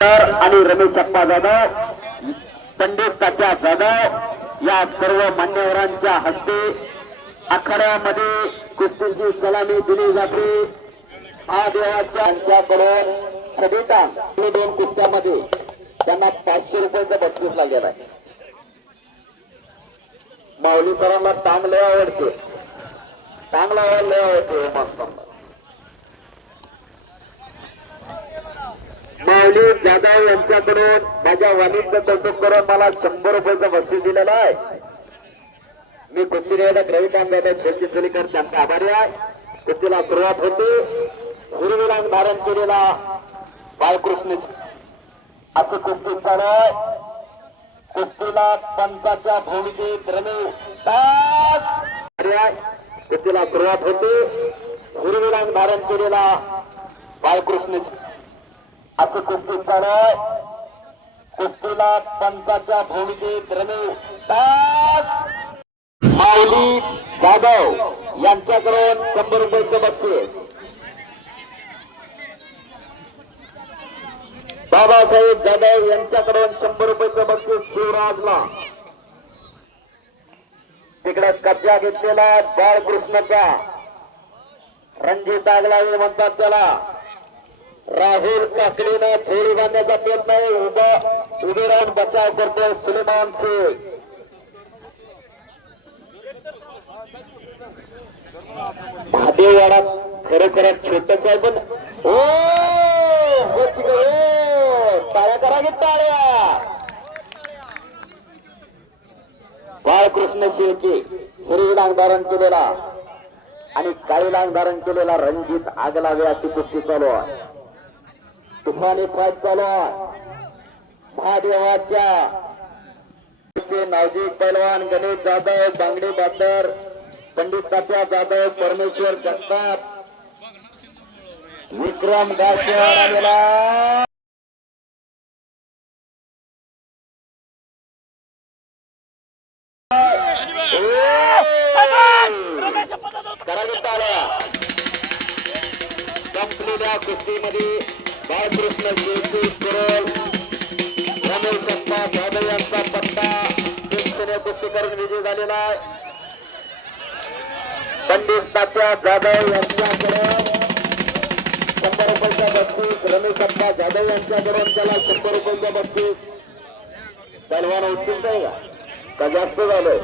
आणि रमेश अप्पा जाधव, पंडित तात्या जाधव या सर्व मान्यवरांच्या हस्ते आखाड्यामध्ये कुस्तीची सलामी दिली जाते। महादेवाच्याकडून छबिता दोन कुस्त्यामध्ये त्यांना 500 रुपयाचं बक्षीस लागलेलं आहे। माऊलीकरांना चांगले आवडते, चांगला आवडते मस्त। माऊली जाधव यांच्याकडून माझ्या वाणीचं कौतुक करून मला 100 रुपयाचं बक्षीस दिलेलं आहे। मी कुस्ती निवेदक रविकांत जाधव शेतीचुलीकर त्यांचा आभारी आहे। कुस्तीला सुरुवात होते। हिरवीरांग धारण केलेला बाळकृष्ण असं कुस्ती चालय। कुस्तीला पंचाच्या भूमिकेत रमेश कुस्तीला सुरुवात होते। हिरवीरांग धारण केलेला बाळकृष्ण असं कुस्ती चालय। कुस्तीला पंचाच्या भूमिकेत रमेश माऊली जाधव यांच्याकडून 100 रुपयाचं बक्षीस। बाबासाहेब जाधव यांच्याकडून 100 रुपयाचं बक्षीस शिवराजला। तिकडे कब्जा घेतलेला बाळकृष्णचा रणजित आगलावे म्हणतात त्याला। राहुल काकडीनं थोडी बांधण्याचा प्रयत्न आहे। उभे राहून बचाव करतोय सुलेमान शेख। महादेववाडा खरोखरच छोटस आहे पण टाळ्या करा की टाळ्या। बाळकृष्ण शेळके हिरवी लांग धारण केलेला आणि काळी लांग धारण केलेला रणजित आगलावे अशी कुस्ती चालू आहे। तुफानी फाईट चालू आहे। महादेवाच्या नावजी पैलवान गणेश जाधव, बांगडी बांदर, पंडित तात्या जाधव, परमेश्वर जगताप, विक्रम गायकवाड आलेला। संपलेल्या कुस्तीमध्ये बाळकृष्ण शेळके कुरल, रमेश अप्पा जाधव यांचा पट्टा प्रेक्षणीय कुस्ती करून विजय झालेला आहे। पंडित तात्या जाधव यांच्याकडून 100 रुपयाचं बक्षीस, रमेश अप्पा जाधव यांच्याकडून त्याला 100 रुपयाचं बक्षीस। पहलवान उत्कृष्ट आहे का जास्त झालं?